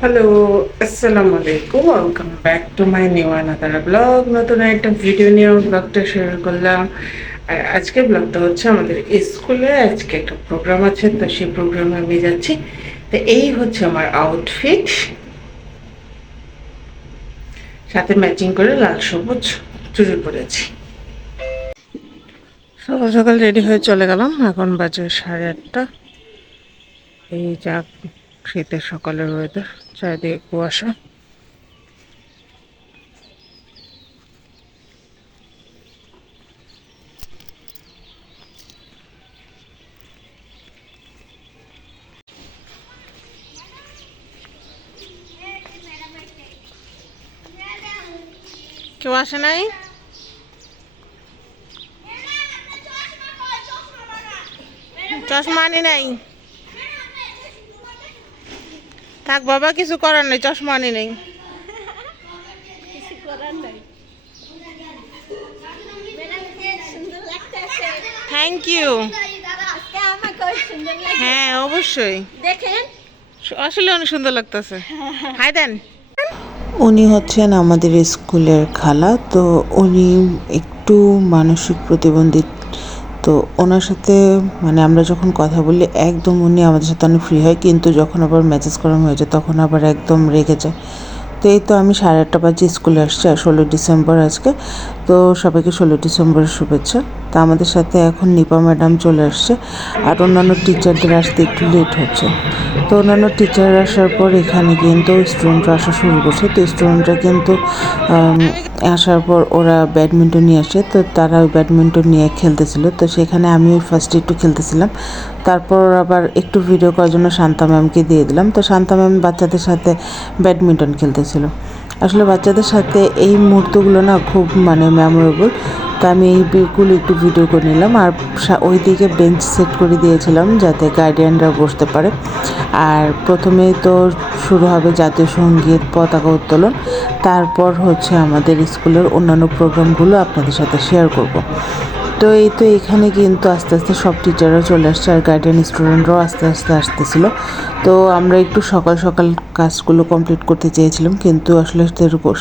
Hello, আসসালামু আলাইকুম। Welcome back to my new another blog. নতুন একটা ভিডিও নিয়ে ব্লগটা শেয়ার করলাম। আর আজকে ব্লগটা হচ্ছে আমাদের স্কুলে আজকে একটা প্রোগ্রাম আছে, তো সেই প্রোগ্রামে আমি যাচ্ছি। তো এই হচ্ছে আমার আউটফিট, সাথে ম্যাচিং করে লাল সবুজ চুড়ি পরেছি। সকাল সকাল রেডি হয়ে চলে গেলাম। এখন বাজে 8:30। এই যা শীতের সকালের ওয়েদার, চারিদিকে কুয়াশা। কেউ আসে নাই? চশমা আনি নাই। থাক বাবা, কিছু করার নেই, চশমা আনি নেই। Thank you. হ্যাঁ অবশ্যই, দেখেন আসলে অনেক সুন্দর লাগতেছে। হাই দেন। উনি হচ্ছেন আমাদের স্কুলের খালা, তো উনি একটু মানসিক প্রতিবন্ধী। তো ওনার সাথে মানে আমরা যখন কথা বলি একদম উনি আমাদের সাথে অনেক ফ্রি হয়, কিন্তু যখন আবার মেসেজ করানো হয়ে যায় তখন আবার একদম রেগে যায়। তো এই তো আমি 8:30 বাজে স্কুলে আসছি, আর 16 ডিসেম্বর আজকে। তো সবাইকে 16 ডিসেম্বরের শুভেচ্ছা। তো আমাদের সাথে এখন নিপা ম্যাডাম চলে আসছে, আর অন্যান্য টিচারদের আসতে একটু লেট হচ্ছে। তো অন্যান্য টিচার আসার পর এখানে কিন্তু স্টুডেন্টরা আসা শুরু করছে। তো স্টুডেন্টরা কিন্তু আসার পর ওরা ব্যাডমিন্টন নিয়ে আসে, তো তারা ওই ব্যাডমিন্টন নিয়ে খেলতেছিল। তো সেখানে আমি ফার্স্টে একটু খেলতেছিলাম, তারপর আবার একটু ভিডিও করার জন্য শান্তা ম্যামকে দিয়ে দিলাম। তো শান্তা ম্যাম বাচ্চাদের সাথে ব্যাডমিন্টন খেলতেছিল। আসলে বাচ্চাদের সাথে এই মুহূর্তগুলো না খুব মানে মেমোরেবল। তো আমি এইগুলো একটু ভিডিও করে নিলাম, আর ওই দিকে বেঞ্চ সেট করে দিয়েছিলাম যাতে গার্ডিয়ানরা বসতে পারে। আর প্রথমেই তো শুরু হবে জাতীয় সঙ্গীত, পতাকা উত্তোলন, তারপর হচ্ছে আমাদের স্কুলের অন্যান্য প্রোগ্রামগুলো আপনাদের সাথে শেয়ার করব। তো এই তো এখানে কিন্তু আস্তে আস্তে সব টিচাররা চলে আসছে, আর গার্ডিয়ান স্টুডেন্টরাও আস্তে আস্তে আসতেছিল। তো আমরা একটু সকাল সকাল কাজগুলো কমপ্লিট করতে চেয়েছিলাম, কিন্তু আসলে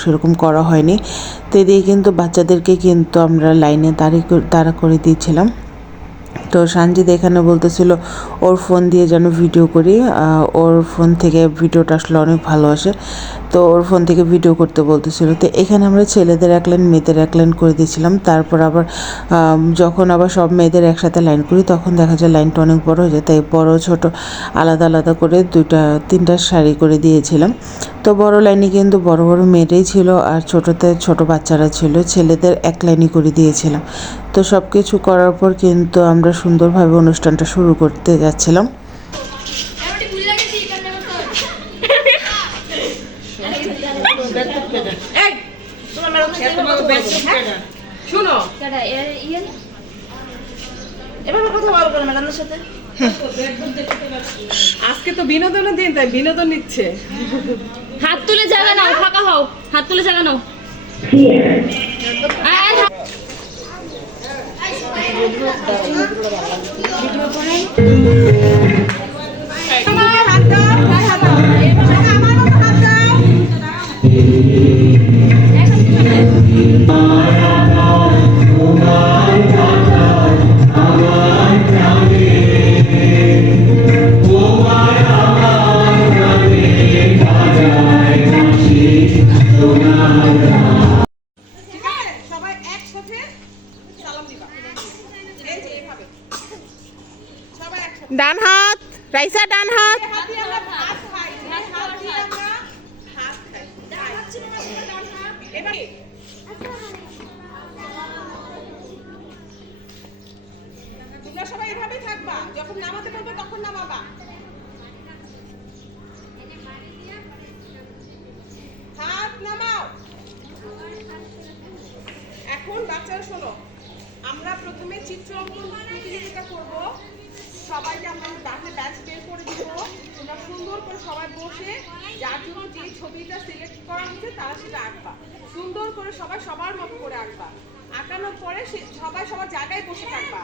সেরকম করা হয়নি। তো এদিকে কিন্তু বাচ্চাদেরকে কিন্তু আমরা লাইনে দাঁড়া করে দিয়েছিলাম। তো সানজিদ এখানে বলতেছিল ওর ফোন দিয়ে যেন ভিডিও করি, ওর ফোন থেকে ভিডিওটা আসলে অনেক ভালো আসে, তো ওর ফোন থেকে ভিডিও করতে বলতেছিল। তো এখানে আমরা ছেলেদের এক লাইন মেয়েদের এক লাইন করে দিয়েছিলাম। তারপর আবার যখন আবার সব মেয়েদের একসাথে লাইন করি তখন দেখা যায় লাইনটা অনেক বড় হয়ে যায়, তাই বড় ছোট আলাদা আলাদা করে 2-3টা সারি করে দিয়েছিলাম। তো বড় লাইনে কিন্তু বড় বড় মেয়েরাই ছিল, আর ছোটোতে ছোট বাচ্চারা ছিল, ছেলেদের এক লাইনই করে দিয়েছিলাম। তো সব কিছু করার পর কিন্তু আমরা সুন্দরভাবে অনুষ্ঠানটা শুরু করতে যাচ্ছিলাম। আজকে তো বিনোদনের দিন, তাই বিনোদন নিচ্ছে। হাত তুলে জায়গা নাও, ফাঁকা হও, হাত তুলে জায়গা নাও। ডান হাত রাইসা, ডান হাত। তোমরা সবাই এভাবেই থাকবা, যখন নামাতে পারবে তখন নামাবা। হাত নামাও। এখন বাচ্চারা শোনো, আমরা প্রথমে চিত্র অঙ্কন প্রতিযোগিতা করব। সবাইকে আমরা ডাকে ব্যাচ বের করে দিব। তোমরা সুন্দর করে সবাই বসে যার জন্য যে ছবিটা সিলেক্ট করা হয়েছে তারা সেটা আঁকবা। সুন্দর করে সবাই সবার মতো করে আঁকবা। আঁকানোর পরে সবাই সবার জায়গায় বসে থাকবা।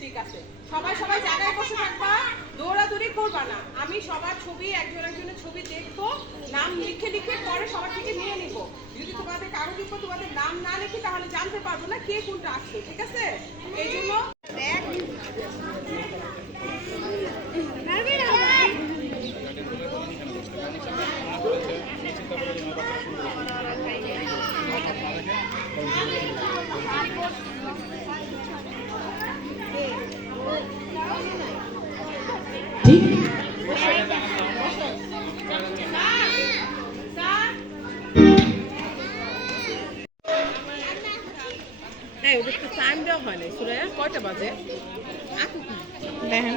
ঠিক আছে, সবাই সবাই জায়গায় বসে থাকবা, দৌড়াদৌড়ি করবা না, আমি সবার ছবি একজন একজনের ছবি দেখবো, নাম লিখে লিখে পরে সবার থেকে নিয়ে নিব। যদি তোমাদের কারো উপর তোমাদের নাম না লিখি তাহলে জানতে পারবো না কে কোনটা আসছে, ঠিক আছে? এই জন্য ওদের তো টাইম দেওয়া হয় না। সুরাইয়া কয়টা বাজে? দেখেন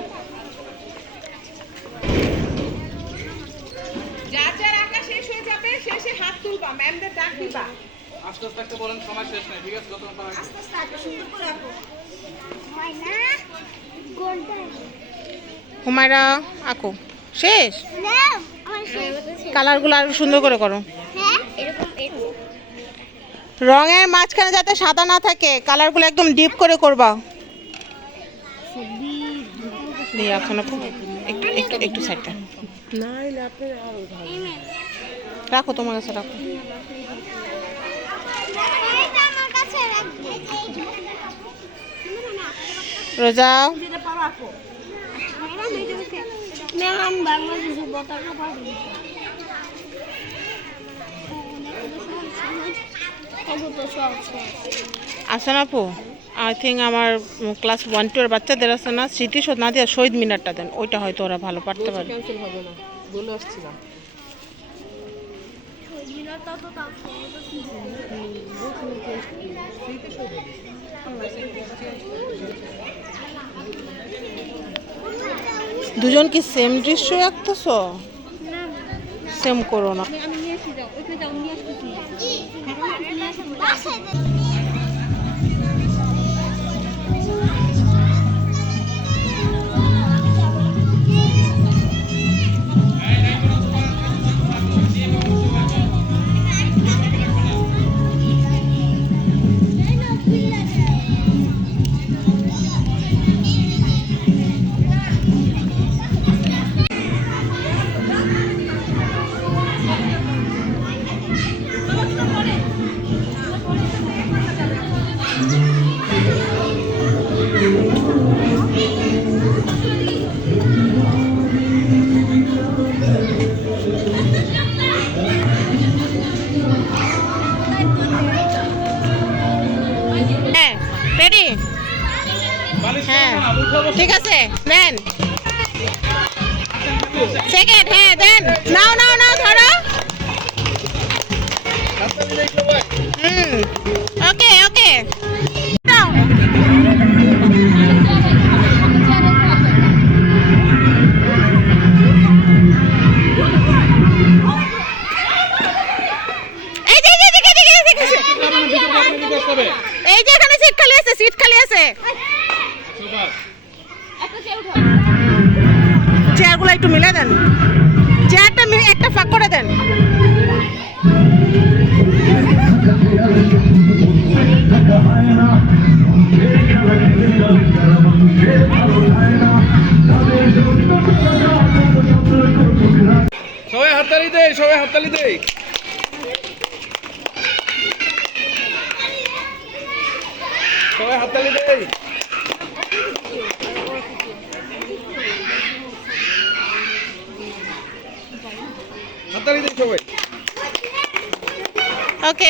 যার যার আঁকা শেষ হয়ে যাবে শেষে হাত তুলবা, ম্যামদের ডাক দিবা। আস্তে আস্তে একটা বলেন, সময় শেষ নেই, ঠিক আছে? যত পারা যায়। আস্তে আস্তে আঁকা সুন্দর করে আঁকো। হুমায়রা আঁকো শেষ, কালারগুলো আরো সুন্দর করে করো। রঙের মাঝখানে যাতে সাদা না থাকে, কালারগুলো একদম ডিপ করে করবা। দিয়ে এখন একটু একটু একটু সাইডটা রাখো, তোমার কাছে রাখো। রোজা আসান আপু, আই থিঙ্ক আমার ক্লাস 1-2 এর বাচ্চাদের আছে না, স্মৃতিসৌধ না দিয়ে শহীদ মিনারটা দেন, ওইটা হয়তো ওরা ভালো পারতে পারে। ক্যান্সেল হবে না বলে আসছিলাম। দুজন কি সেম দৃশ্য আঁকতেছো? সেম করো না। হ্যাঁ রেডি, হ্যাঁ ঠিক আছে দেন সেকেন্ড, হ্যাঁ দেন, নাও নাও নাও ধরো। ওকে ওকে এই যে এখানে সিট খালি আছে, সিট খালি আছে, চেয়ারগুলো একটু মিলে দেন, চেয়ারটা একটা ফাঁক করে দেন। সবাই হাততালি দেই, সবাই হাততালি দেই। সবাই হাততালি দেই। হাততালি দেই সবাই। ওকে